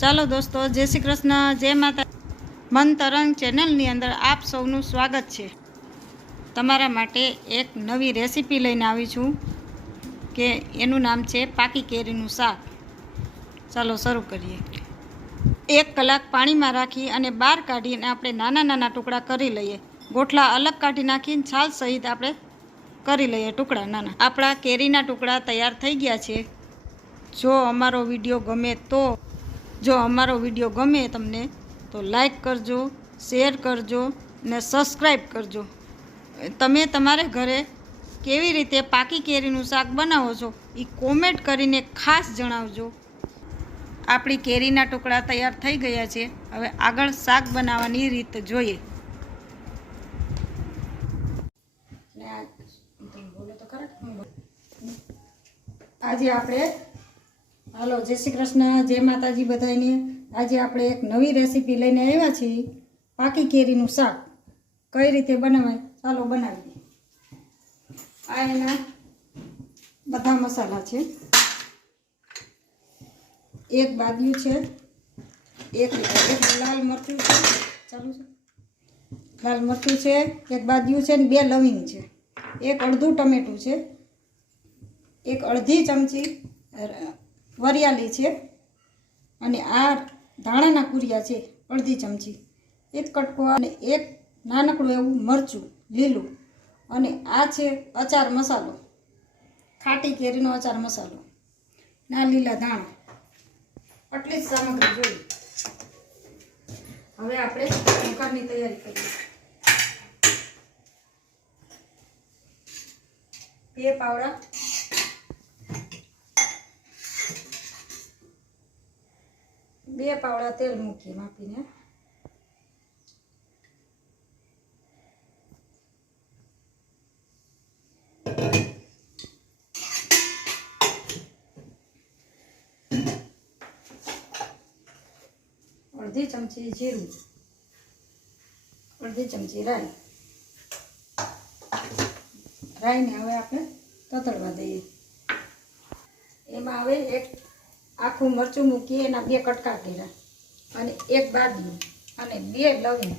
ચાલો દોસ્તો, જય શ્રી કૃષ્ણ, જય માતા. મન તરંગ ચેનલની અંદર આપ સૌનું સ્વાગત છે. તમારા માટે એક નવી રેસીપી લઈને આવી છું કે એનું નામ છે પાકી કેરીનું શાક. ચાલો શરૂ કરીએ. 1 કલાક પાણીમાં રાખી અને બહાર કાઢીને આપણે નાના નાના ટુકડા કરી લઈએ. ગોઠલા અલગ કાઢી નાખીને છાલ સહિત આપણે કરી લઈએ ટુકડા નાના. આપણા કેરીના ટુકડા તૈયાર થઈ ગયા છે. જો અમારો વિડીયો ગમે તમને તો લાઈક કરજો, શેર કરજો ને સબસ્ક્રાઈબ કરજો. તમે તમારે ઘરે કેવી રીતે પાકી કેરીનું શાક બનાવો છો એ કોમેન્ટ કરીને ખાસ જણાવજો. આપણી કેરીના ટુકડા તૈયાર થઈ ગયા છે. હવે આગળ શાક બનાવવાની રીત જોઈએ. આજે આપણે જય શ્રી કૃષ્ણ, જય માતાજી બધાને. આજે આપણે એક નવી રેસીપી લઈને આવ્યા છીએ, પાકી કેરીનું શાક. કઈ રીતે બનાવાય ચાલો બનાવીએ. આ એના બધા મસાલા છે. એક બાદિયું છે, એક લાલ મરચું છે, ચાલુ છે લાલ મરચું છે, એક બાદિયું છે ને 2 લવિંગ છે, એક અડધું ટમેટું છે, એક અડધી ચમચી વરિયાળી છે, અને આ ધાણાના કુરિયા છે અડધી ચમચી, એક કટકો, અને એક નાનકડું એવું મરચું લીલું, અને આ છે અચાર મસાલો, ખાટી કેરીનો અચાર મસાલો, ના લીલા ધાણા. આટલી જ સામગ્રી જોઈએ. હવે આપણે વઘારની તૈયારી કરીએ. 2 પાવડા તેલ મૂકીએ માપીને. અડધી ચમચી જીરું, અડધી ચમચી રાઈ. રાઈને હવે આપણે તતડવા દઈએ. એમાં હવે એક આખું મરચું મૂકી એના 2 કટકા કર્યા, અને એક બાદિયું અને 2 લવિંગ.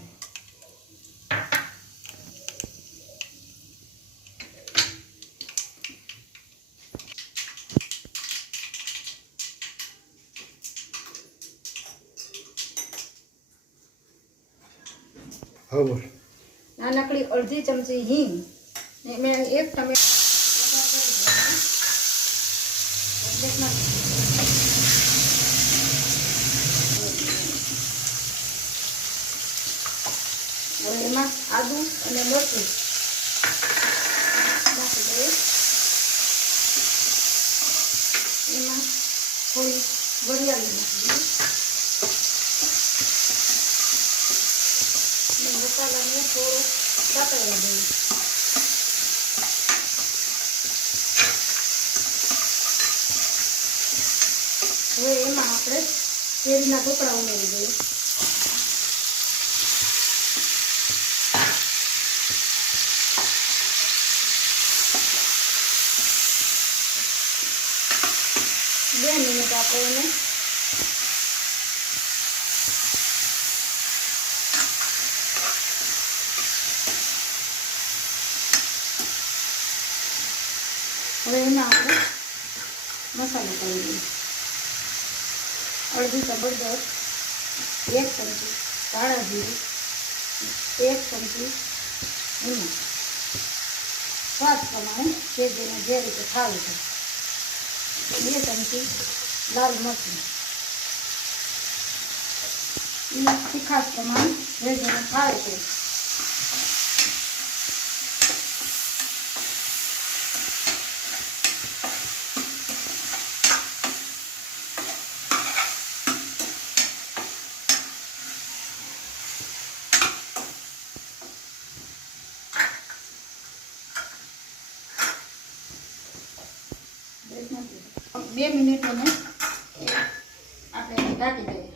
નાનકડી અડધી ચમચી હિંગ, ને મેં એક ટમેટો. હવે એમાં આદુ અને મરચું નાખી દઈએ. એમાં થોડી વરિયાળી નાખી દઈએ. મસાલાને થોડો સાતળવા દઈએ. હવે એમાં આપણે કેરીના ટુકડા ઉમેરી દઈએ. બે મિનિટ આપણે એને હવે એમાં આપણે મસાલો કરી દઈએ. અડધી જબરદસ્ત, 1 ચમચી કાળા જીરું, 1 ચમચી હિંગ, સ્વાદ પ્રમાણે જે રીતે ખાવું છે, 2 ચમચી લાલ મરચું, એ તીખાશ પ્રમાણે જેને ખાવે છે. બે મિનિટ એને આપણે ઢાંકી દઈએ.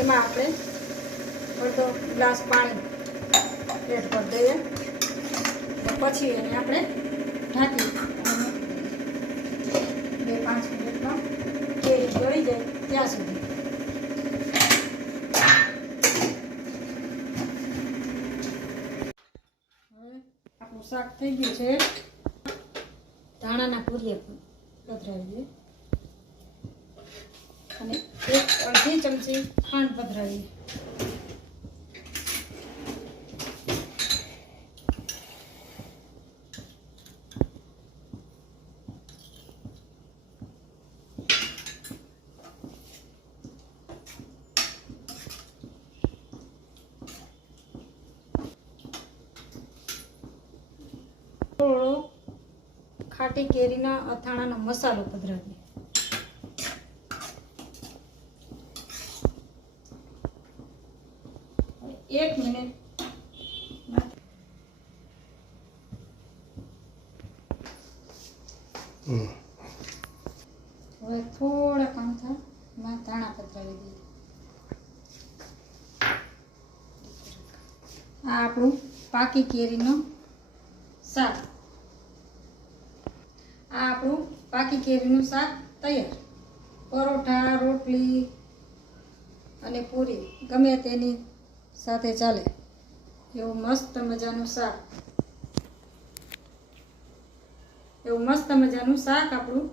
એમાં આપણે અડધો ગ્લાસ પાણી એડ કરી દઈએ. પછી એને આપણે ઢાંકી 2-5 મિનિટમાં કેરી ગળી જાય ત્યાં સુધી. હવે આપણું શાક થઈ ગયું છે. ધાણાના પૂરિયા પધરાવીએ અને 1 અડધી ચમચી ખાંડ પધરાવીએ. થોડો ખાટી કેરીના અથાણાનો મસાલો પધરાવીએ. એક મિનિટ હવે થોડા કાંથા ધાણા પધરાવી દઈએ. આ આપણું પાકી કેરીનો શાક. આ આપણું પાકી કેરીનું શાક તૈયાર. પરોઠા, રોટલી અને પૂરી ગમે તેની સાથે ચાલે એવું મસ્ત મજાનું શાક આપણું